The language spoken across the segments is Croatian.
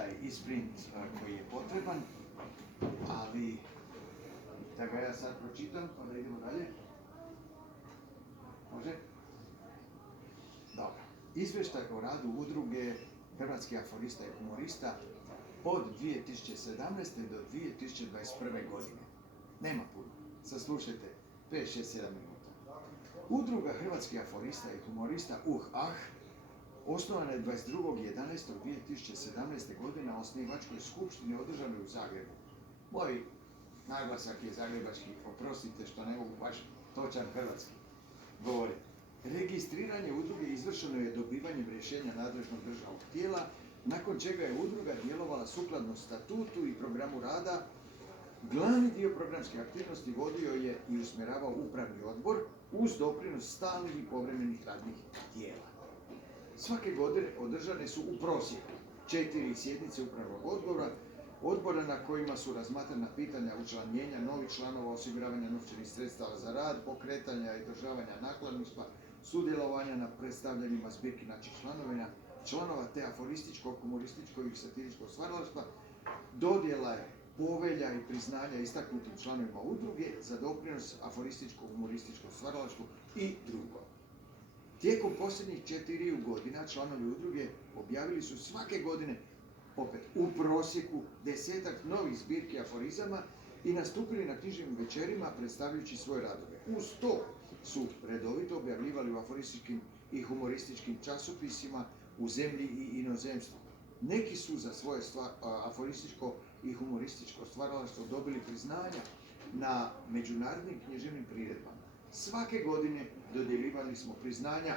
taj isprint koji je potreban, ali da ga ja sad pročitam, pa da idemo dalje. Može? Dobro. Izvještaj o radu udruge Hrvatskih aforista i humorista od 2017. do 2021. godine. Nema puno. Saslušajte 5, 6, 7 minuta. Udruga Hrvatskih aforista i humorista osnovana je 22.11.2017. godine na osnivačkoj skupštini održanoj u Zagrebu. Moj naglasak je zagrebački, oprostite što ne mogu baš točan hrvatski govoriti. Registriranje udruge izvršeno je dobivanjem rješenja nadležnog državnog tijela, nakon čega je udruga djelovala sukladno statutu i programu rada. Glavni dio programske aktivnosti vodio je i usmjeravao upravni odbor uz doprinos stalnih i povremenih radnih tijela. Svake godine održane su u prosjeku 4 sjednice upravnog odbora na kojima su razmatrana pitanja učlanjenja novih članova, osiguravanja novčanih sredstava za rad, pokretanja i održavanja nakladništva, sudjelovanja na predstavljanjima zbirki naših članova te aforističkog, humorističkog i satiričkog stvaralaštva, dodjela je povelja i priznanja istaknutim članovima udruge za doprinos aforističkog, humorističkog stvaralaštvu i drugo. Tijekom posljednjih 4 godina članovi udruge objavili su svake godine opet u prosjeku 10-ak novih zbirki aforizama i nastupili na knjižnim večerima predstavljajući svoje radove. Uz to su redovito objavljivali u aforističkim i humorističkim časopisima u zemlji i inozemstvu. Neki su za svoje aforističko i humorističko stvaralaštvo dobili priznanja na međunarodnim književnim priredbama. Svake godine dodjeljivali smo priznanja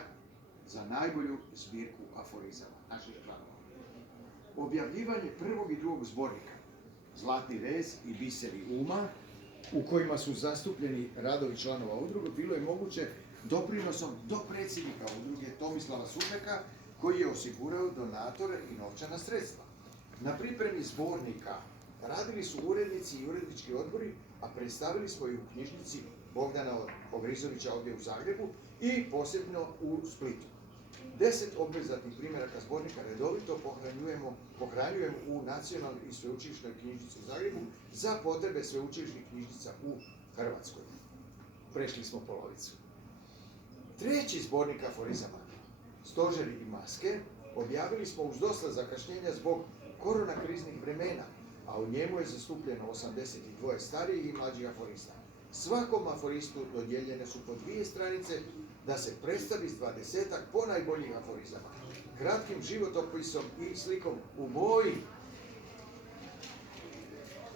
za najbolju zbirku aforizama naših članova. Objavljivanje prvog i drugog zbornika Zlatni rez i Biseri uma, u kojima su zastupljeni radovi članova udruge, bilo je moguće doprinosom do predsjednika udruge Tomislava Sušeka, koji je osigurao donatore i novčana sredstva. Na pripremi zbornika radili su urednici i urednički odbori, a predstavili smo i u knjižnici Bogdana Ogrizovića ovdje u Zagrebu i posebno u Splitu. 10 obvezatnih primjeraka zbornika redovito pohranjujemo u Nacionalnoj i sveučilišnoj knjižnici u Zagrebu za potrebe sveučilišnih knjižnica u Hrvatskoj. Prešli smo polovicu. Treći zbornik aforizama, Stožeri i maske, objavili smo uz dosta zakašnjenja zbog korona kriznih vremena, a u njemu je zastupljeno 82 starijih i mlađih aforista. Svakom aforistu dodijeljene su po 2 stranice da se predstavi s 20-ak ponajboljih aforizama, kratkim životopisom i slikom u boji.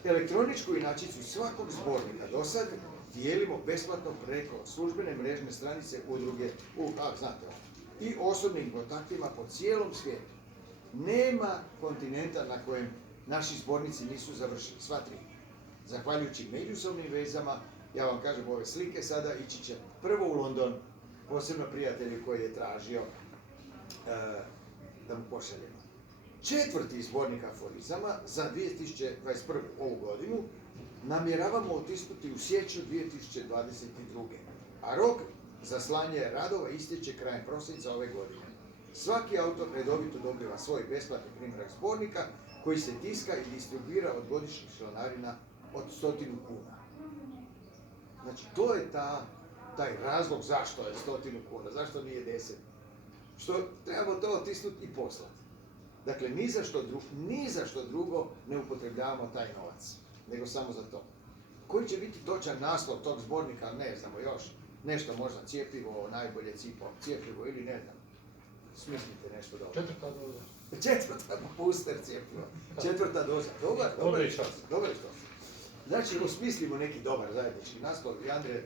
Elektroničku inačicu svakog zbornika do sad dijelimo besplatno preko službene mrežne stranice udruge i osobnim kontaktima po cijelom svijetu. Nema kontinenta na kojem naši zbornici nisu završili, sva 3. Zahvaljujući međusobnim vezama, ja vam kažem ove slike sada, ići će prvo u London, posebno prijatelju koji je tražio da mu pošaljemo. 4. zbornik aforizama za 2021. ovu godinu namjeravamo otisnuti u siječnju 2022. A rok za slanje radova istječe krajem prosinca ove godine. Svaki autor redovito dobiva svoj besplatni primjerak zbornika koji se tiska i distribuira od godišnjih članarina od 100 kuna. Znači, to je taj razlog zašto je 100 kuna, zašto nije 10. Što trebamo to otisnuti i poslati. Dakle, ni za što drugo ne upotrebljavamo taj novac, nego samo za to. Koji će biti točan naslov tog zbornika, ne znamo još. Nešto možda cjepivo, najbolje cjepivo ili ne znam. Smislite nešto dobro. 4. doza. 4. booster cjepivo. 4. doza. Dobar je čas. Znači, osmislimo neki dobar zajednički naslov. I Andre,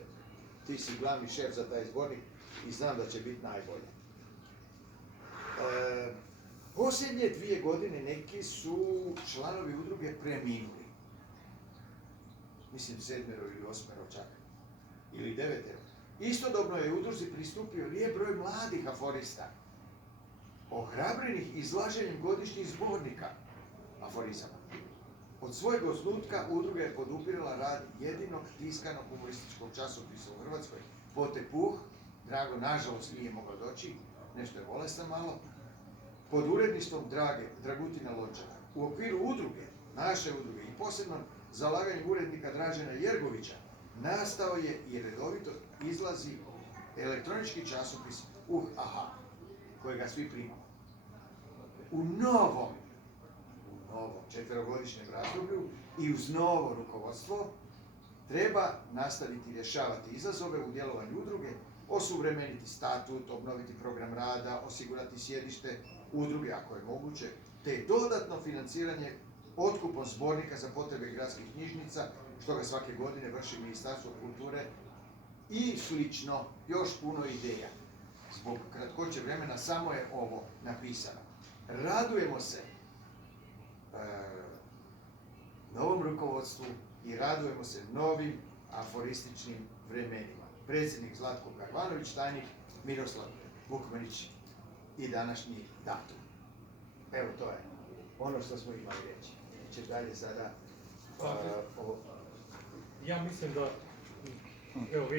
ti si glavni šef za taj zbornik i znam da će biti najbolje. Posljednje 2 godine neki su članovi udruge preminuli. Mislim 7 ili 8 čak. Ili 9. Istodobno je udruzi pristupio lijep broj mladih aforista, ohrabrenih izlaženjem godišnjih zbornika aforizama. Od svojeg osnutka udruga je podupirala rad jedinog tiskanog humorističkog časopisa u Hrvatskoj, Pote Puh, Drago nažalost nije mogao doći, nešto je bolestan malo, pod uredništvom Dragutina Lončara. u okviru udruge, naše udruge i posebno zalaganjem urednika Dražena Jergovića, nastao je i redovito izlazi elektronički časopis aha, kojega svi primamo. U novom četverogodišnjem razdoblju i uz novo rukovodstvo treba nastaviti rješavati izazove u djelovanju udruge, osuvremeniti statut, obnoviti program rada, osigurati sjedište udruge ako je moguće, te dodatno financiranje otkupom zbornika za potrebe gradskih knjižnica, što ga svake godine vrši Ministarstvo kulture i slično, još puno ideja. Zbog kratkoće vremena samo je ovo napisano. Radujemo se novom rukovodstvu i radujemo se novim aforističnim vremenima. Predsjednik Zlatko Karvanović, tajnik Miroslav Vukmanić i današnji datum. Evo, to je ono što smo imali reći. Će dalje sada Ja mislim da, evo